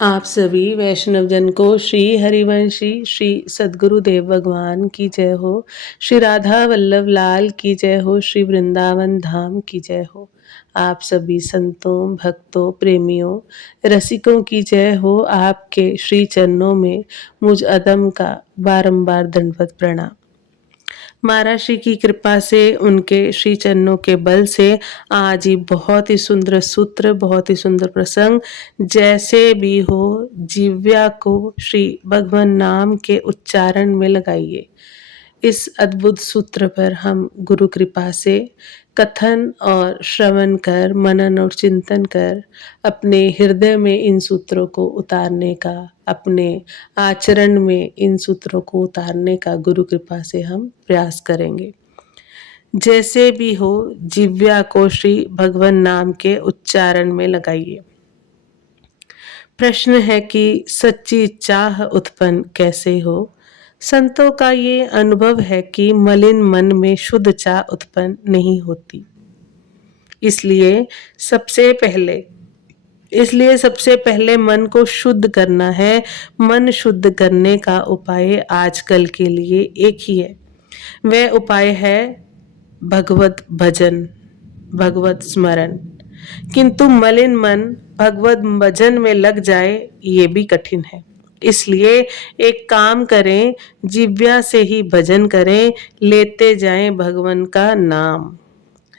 आप सभी वैष्णव जन को श्री हरिवंशी श्री सद्गुरुदेव भगवान की जय हो। श्री राधा वल्लभ लाल की जय हो। श्री वृंदावन धाम की जय हो। आप सभी संतों, भक्तों, प्रेमियों, रसिकों की जय हो। आपके श्री चरणों में मुझ अदम का बारंबार दंडवत प्रणाम। महाराज श्री की कृपा से, उनके श्री चरणों के बल से आज ही बहुत ही सुंदर सूत्र, बहुत ही सुंदर प्रसंग। जैसे भी हो, जिव्या को श्री भगवान नाम के उच्चारण में लगाइए। इस अद्भुत सूत्र पर हम गुरु कृपा से कथन और श्रवण कर, मनन और चिंतन कर अपने हृदय में इन सूत्रों को उतारने का, अपने आचरण में इन सूत्रों को उतारने का गुरु कृपा से हम प्रयास करेंगे। जैसे भी हो, जिव्या को श्री भगवान नाम के उच्चारण में लगाइए। प्रश्न है कि सच्ची चाह उत्पन्न कैसे हो। संतों का ये अनुभव है कि मलिन मन में शुद्ध चाह उत्पन्न नहीं होती। इसलिए सबसे पहले मन को शुद्ध करना है। मन शुद्ध करने का उपाय आजकल के लिए एक ही है। वह उपाय है भगवत भजन, भगवत स्मरण। किंतु मलिन मन भगवत भजन में लग जाए, ये भी कठिन है। इसलिए एक काम करें, जिव्या से ही भजन करें, लेते जाएं भगवान का नाम,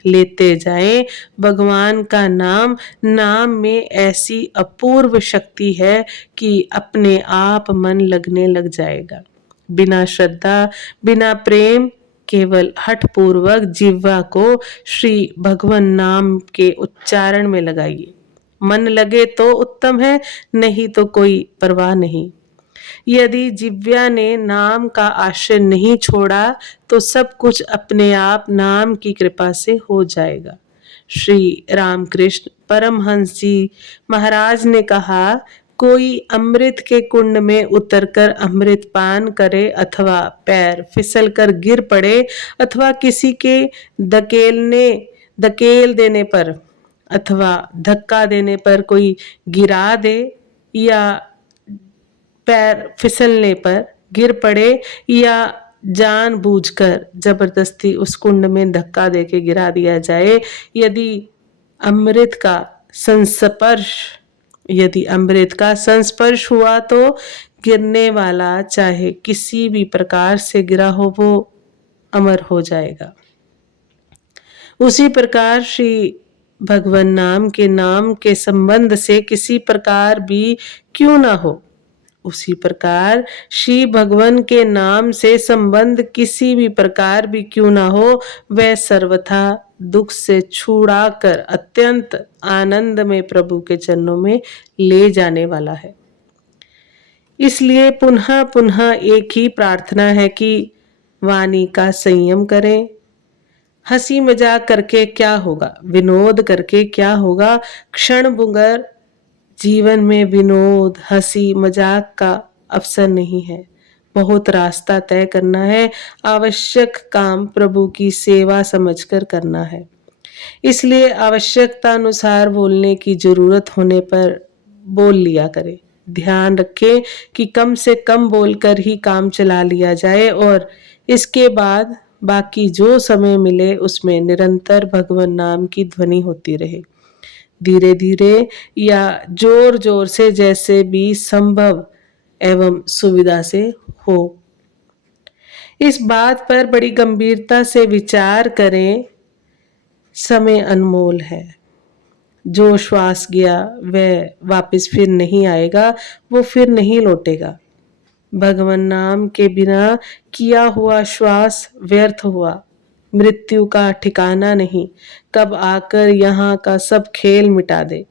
लेते जाएं भगवान का नाम। नाम में ऐसी अपूर्व शक्ति है कि अपने आप मन लगने लग जाएगा। बिना श्रद्धा, बिना प्रेम, केवल हठ पूर्वक जिह्वा को श्री भगवान नाम के उच्चारण में लगाइए। मन लगे तो उत्तम है, नहीं तो कोई परवाह नहीं। यदि जिव्या ने नाम का आश्रय नहीं छोड़ा तो सब कुछ अपने आप नाम की कृपा से हो जाएगा। श्री रामकृष्ण परमहंस जी महाराज ने कहा, कोई अमृत के कुंड में उतरकर अमृत पान करे अथवा पैर फिसल कर गिर पड़े अथवा किसी के धकेल देने पर अथवा धक्का देने पर कोई गिरा दे या पैर फिसलने पर गिर पड़े या जानबूझकर जबरदस्ती उस कुंड में धक्का देके गिरा दिया जाए, यदि अमृत का संस्पर्श हुआ तो गिरने वाला चाहे किसी भी प्रकार से गिरा हो, वो अमर हो जाएगा। उसी प्रकार श्री भगवान नाम के संबंध से किसी प्रकार भी क्यों ना हो, उसी प्रकार श्री भगवान के नाम से संबंध किसी भी प्रकार भी क्यों ना हो, वह सर्वथा दुख से छुड़ा कर अत्यंत आनंद में प्रभु के चरणों में ले जाने वाला है। इसलिए पुनः पुनः एक ही प्रार्थना है कि वाणी का संयम करें। हंसी मजाक करके क्या होगा, विनोद करके क्या होगा। क्षण भंगुर जीवन में विनोद, हंसी मजाक का अवसर नहीं है। बहुत रास्ता तय करना है। आवश्यक काम प्रभु की सेवा समझकर करना है। इसलिए आवश्यकता अनुसार बोलने की जरूरत होने पर बोल लिया करें। ध्यान रखें कि कम से कम बोलकर ही काम चला लिया जाए और इसके बाद बाकी जो समय मिले उसमें निरंतर भगवान नाम की ध्वनि होती रहे। धीरे धीरे या जोर जोर से, जैसे भी संभव एवं सुविधा से हो। इस बात पर बड़ी गंभीरता से विचार करें। समय अनमोल है। जो श्वास गया वह वापस फिर नहीं आएगा, वो फिर नहीं लौटेगा। भगवान नाम के बिना किया हुआ श्वास व्यर्थ हुआ। मृत्यु का ठिकाना नहीं, कब आकर यहाँ का सब खेल मिटा दे।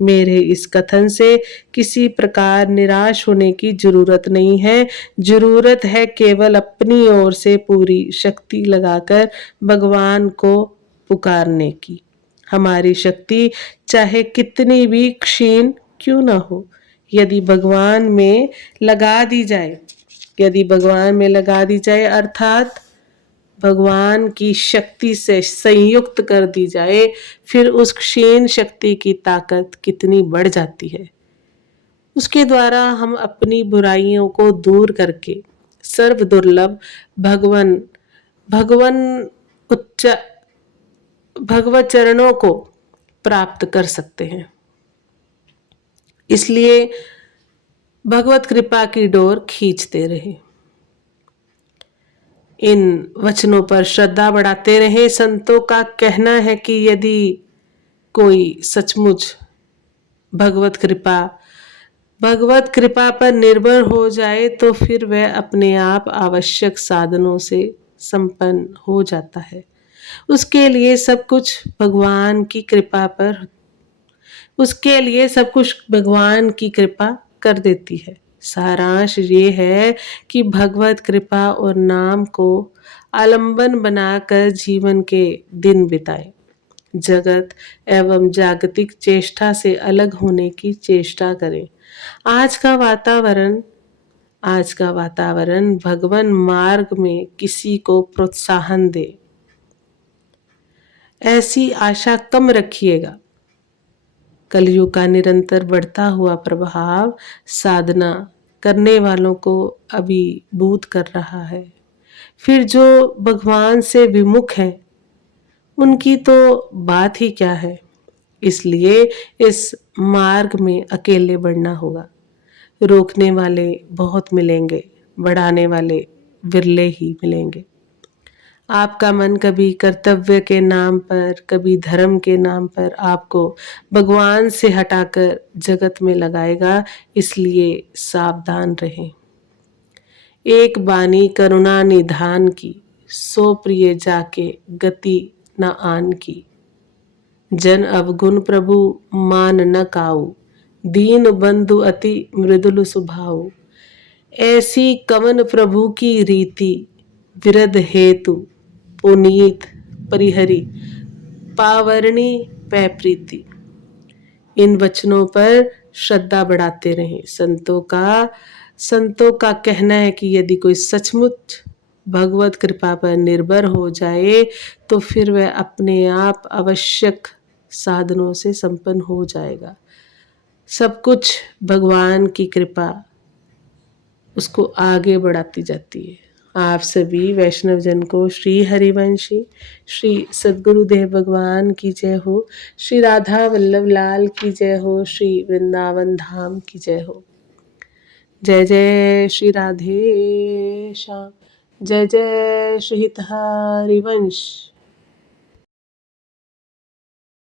मेरे इस कथन से किसी प्रकार निराश होने की जरूरत नहीं है। जरूरत है केवल अपनी ओर से पूरी शक्ति लगाकर भगवान को पुकारने की। हमारी शक्ति चाहे कितनी भी क्षीण क्यों न हो, यदि भगवान में लगा दी जाए अर्थात भगवान की शक्ति से संयुक्त कर दी जाए, फिर उस क्षीण शक्ति की ताकत कितनी बढ़ जाती है। उसके द्वारा हम अपनी बुराइयों को दूर करके सर्व दुर्लभ भगवन भगवन उच्च भगवत चरणों को प्राप्त कर सकते हैं। इसलिए भगवत कृपा की डोर खींचते रहे, इन वचनों पर श्रद्धा बढ़ाते रहे। संतों का कहना है कि यदि कोई सचमुच भगवत कृपा पर निर्भर हो जाए तो फिर वह अपने आप आवश्यक साधनों से संपन्न हो जाता है। उसके लिए सब कुछ भगवान की कृपा कर देती है। सारांश ये है कि भगवत कृपा और नाम को आलंबन बनाकर जीवन के दिन बिताए। जगत एवं जागतिक चेष्टा से अलग होने की चेष्टा करें। आज का वातावरण भगवान मार्ग में किसी को प्रोत्साहन दे, ऐसी आशा कम रखिएगा। कलयुग का निरंतर बढ़ता हुआ प्रभाव साधना करने वालों को अभिभूत कर रहा है। फिर जो भगवान से विमुख है उनकी तो बात ही क्या है। इसलिए इस मार्ग में अकेले बढ़ना होगा। रोकने वाले बहुत मिलेंगे, बढ़ाने वाले विरले ही मिलेंगे। आपका मन कभी कर्तव्य के नाम पर, कभी धर्म के नाम पर आपको भगवान से हटाकर जगत में लगाएगा, इसलिए सावधान रहें। एक बानी करुणा निधान की, सो प्रिय जाके गति न आन की। जन अवगुण प्रभु मान न काऊ, दीन बंधु अति मृदुल स्वभाव। ऐसी कवन प्रभु की रीति, विरध हेतु पुनीत परिहरी, पावरणी पै प्रीति। इन वचनों पर श्रद्धा बढ़ाते रहें। संतों का कहना है कि यदि कोई सचमुच भगवत कृपा पर निर्भर हो जाए तो फिर वह अपने आप आवश्यक साधनों से संपन्न हो जाएगा। सब कुछ भगवान की कृपा उसको आगे बढ़ाती जाती है। आप सभी वैष्णव जन को श्री हरिवंशी श्री सद्गुरुदेव भगवान की जय हो। श्री राधा वल्लभ लाल की जय हो। श्री वृंदावन धाम की जय हो। जय जय श्री राधे श्याम। जय जय श्री हरिवंश।